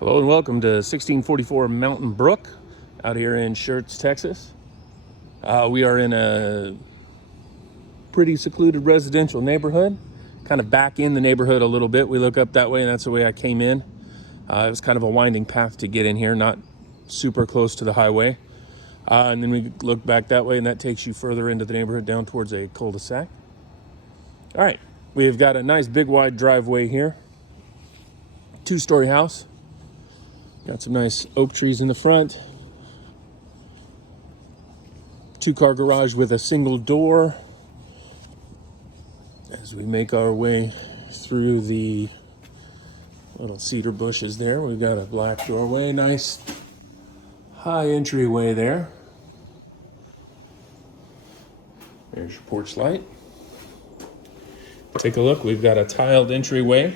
Hello and welcome to 1644 Mountain Brook out here in Schertz, Texas. We are in a pretty secluded residential neighborhood, kind of back in the neighborhood a little bit. We look up that way and that's the way I came in. It was kind of a winding path to get in here, not super close to the highway. And then we look back that way and that takes you further into the neighborhood down towards a cul-de-sac. All right, we've got a nice big wide driveway here. Two-story house. Got some nice oak trees in the front. Two-car garage with a single door. As we make our way through the little cedar bushes there, we've got a black doorway, nice high entryway there. There's your porch light. Take a look, we've got a tiled entryway.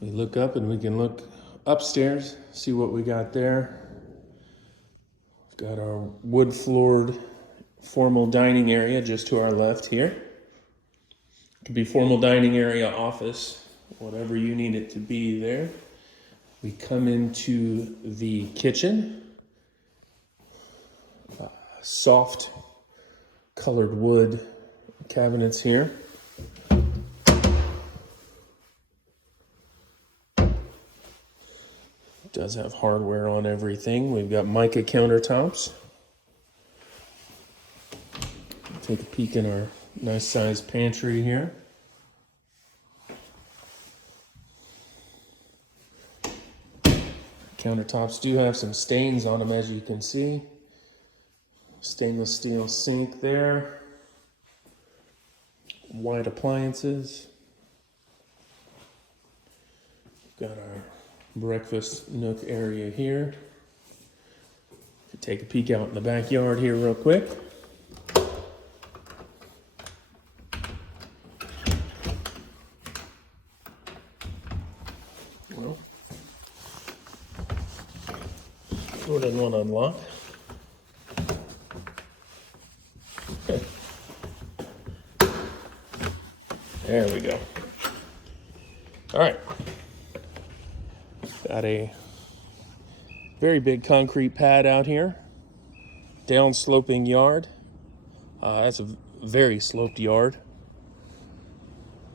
We look up and we can look upstairs, see what we got there. We've got our wood-floored formal dining area just to our left here. It could be formal dining area, office, whatever you need it to be there. We come into the kitchen. Soft colored wood cabinets here. Does have hardware on everything. We've got mica countertops. Take a peek in our nice sized pantry here. Countertops do have some stains on them, as you can see. Stainless steel sink there. White appliances. Got our breakfast nook area here. Take a peek out in the backyard here real quick. Well, door doesn't want to unlock. There we go. All right. Got a very big concrete pad out here. Down sloping yard. That's a very sloped yard.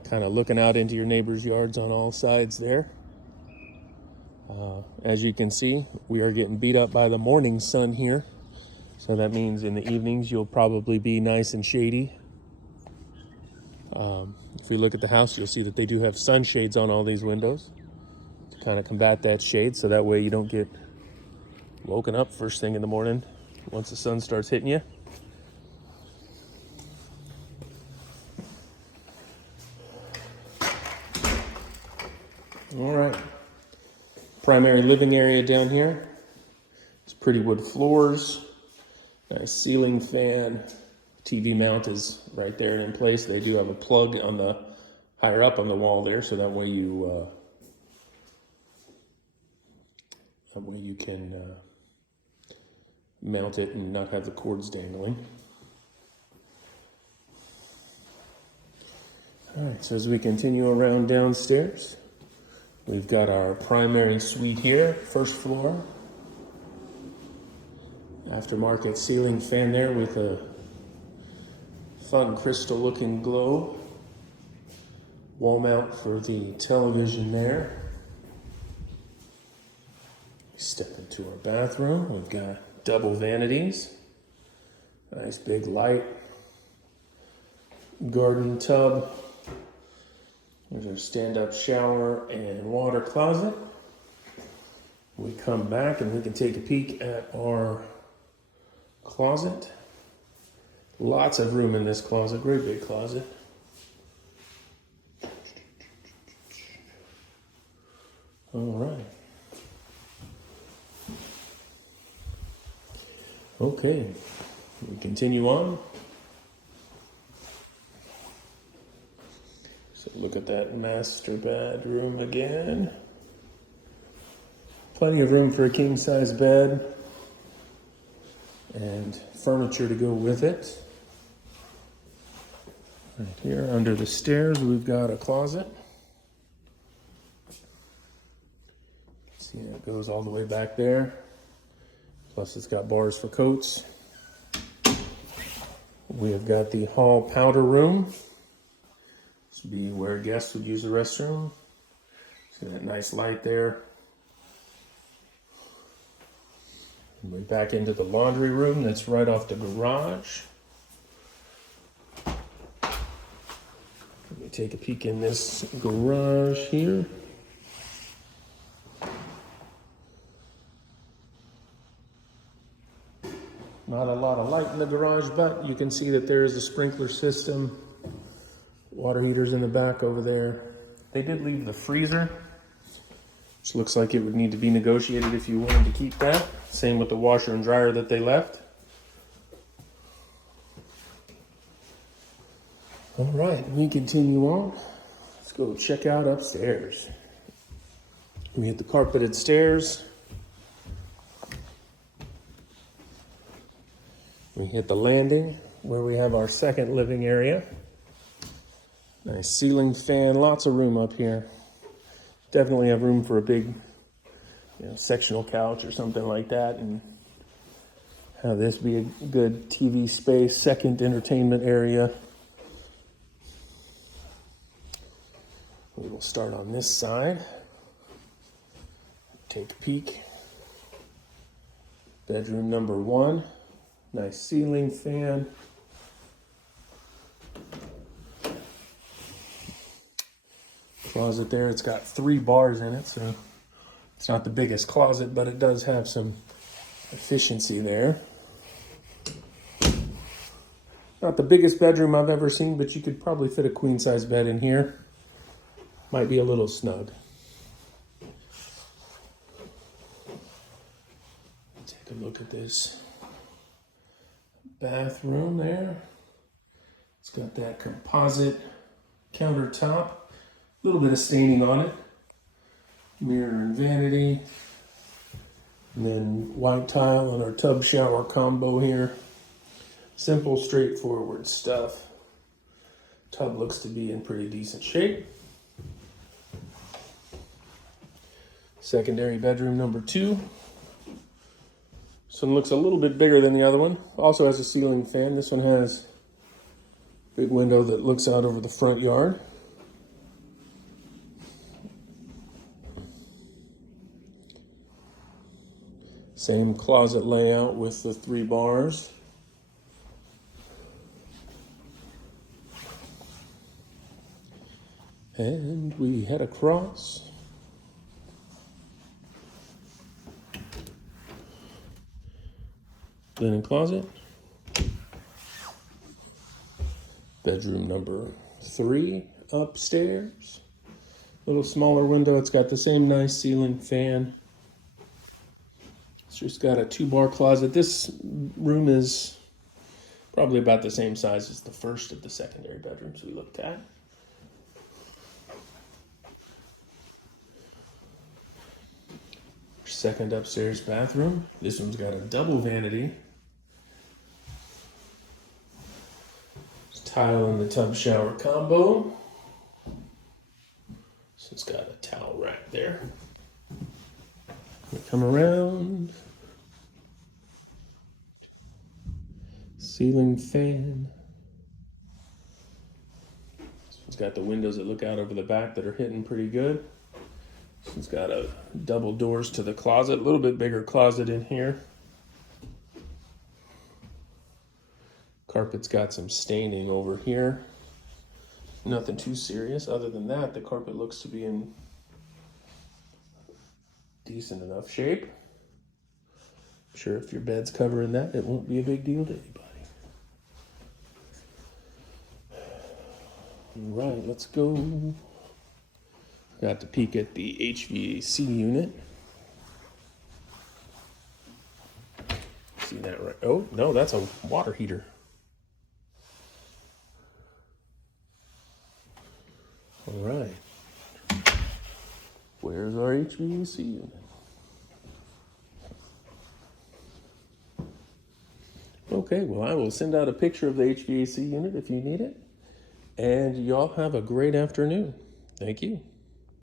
Kind of looking out into your neighbor's yards on all sides there. As you can see, we are getting beat up by the morning sun here. So that means in the evenings you'll probably be nice and shady. If we look at the house, you'll see that they do have sunshades on all these windows to kind of combat that shade, so that way you don't get woken up first thing in the morning once the sun starts hitting you. All right, primary living area down here. It's pretty wood floors, nice ceiling fan. TV mount is right there in place. They do have a plug on the higher up on the wall there, so that way you can mount it and not have the cords dangling. All right, so as we continue around downstairs, we've got our primary suite here, first floor. Aftermarket ceiling fan there with a fun crystal looking globe. Wall mount for the television there. Step into our bathroom. We've got double vanities. Nice big light. Garden tub. There's our stand-up shower and water closet. We come back and we can take a peek at our closet. Lots of room in this closet, great big closet. All right. Okay, we continue on. So look at that master bedroom again. Plenty of room for a king-size bed and furniture to go with it. Right here under the stairs, we've got a closet. See, it goes all the way back there. Plus it's got bars for coats. We have got the hall powder room. This would be where guests would use the restroom. See that nice light there. And we're back into the laundry room that's right off the garage. Let me take a peek in this garage here. Not a lot of light in the garage, but you can see that there is a sprinkler system. Water heaters in the back over there. They did leave the freezer, which looks like it would need to be negotiated if you wanted to keep that. Same with the washer and dryer that they left. All right, we continue on. Let's go check out upstairs. We hit the carpeted stairs. We hit the landing where we have our second living area. Nice ceiling fan, lots of room up here. Definitely have room for a big, sectional couch or something like that, and have this be a good TV space, second entertainment area. We will start on this side. Take a peek. Bedroom number 1. Nice ceiling fan. Closet there. It's got 3 bars in it, so it's not the biggest closet, but it does have some efficiency there. Not the biggest bedroom I've ever seen, but you could probably fit a queen size bed in here. Might be a little snug. Take a look at this bathroom there. It's got that composite countertop. A little bit of staining on it. Mirror and vanity. And then white tile on our tub shower combo here. Simple, straightforward stuff. Tub looks to be in pretty decent shape. Secondary bedroom number 2. This one looks a little bit bigger than the other one. Also has a ceiling fan. This one has a big window that looks out over the front yard. Same closet layout with the 3 bars. And we head across. Linen closet. Bedroom number 3 upstairs. Little smaller window. It's got the same nice ceiling fan. It's just got a 2-bar closet. This room is probably about the same size as the first of the secondary bedrooms we looked at. Second upstairs bathroom. This one's got a double vanity. Tile in the tub shower combo. So it's got a towel rack there. We come around. Ceiling fan. This one's got the windows that look out over the back that are hitting pretty good. This one's got a double doors to the closet, a little bit bigger closet in here. Carpet's got some staining over here. Nothing too serious. Other than that, the carpet looks to be in decent enough shape. I'm sure if your bed's covering that, it won't be a big deal to anybody. All right, let's go. Got to peek at the HVAC unit. See that right? Oh, no, that's a water heater. All right. Where's our HVAC unit? Okay, well, I will send out a picture of the HVAC unit if you need it. And y'all have a great afternoon. Thank you.